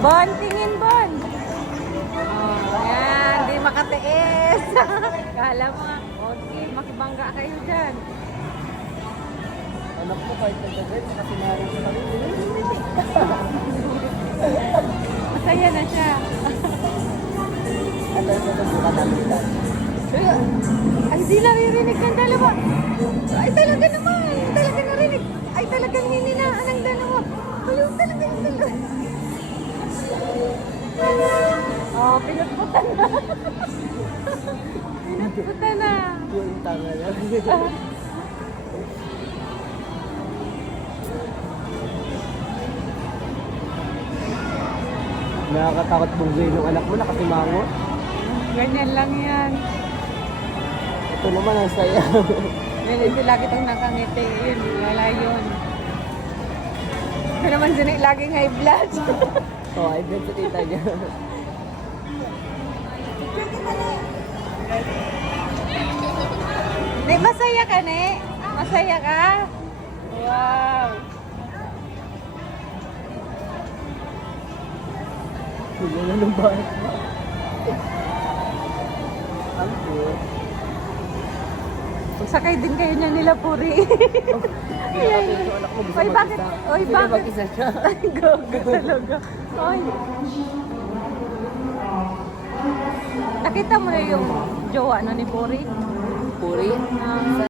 Bon, tingin Bon. Oh, yan, di makatiis. Kala mo nga, okay, makibangga kayo dyan. Anak ko kahit nagdadrive, makasinari sa kami. Masaya na siya. At ano sa buka namin dyan? Ay, di naririnig ng dalawa. Ay, talaga naman. Talaga narinig. Ay, talagang hininaan ng dalawa. Ayaw talaga yung dalawa. Oh, pinagputan na. Pinagputan na. Yung tanga na. Nakakatakot bunggoy ng anak mo, nakasimango. Ganyan lang yan. Ito naman ang saya. Yan, ito lagi itong nakangiti. Yun, wala yun. Ito naman siya laging high blood. Oh, I bet sa tita niya. Ne, masaya ka, Ne? Masaya ka? Wow. Hindi na ng bahay. Ang cute. Sakay din kayo niya nila Puri. Ayan. Yung anak mo gusto Oy, bakit? mag-isa. Oy, Gusto niya bakit? mag-isa siya. Ay, gaga talaga. Oy. Nakita mo na yung jowa no ni Puri? Puri? Ah.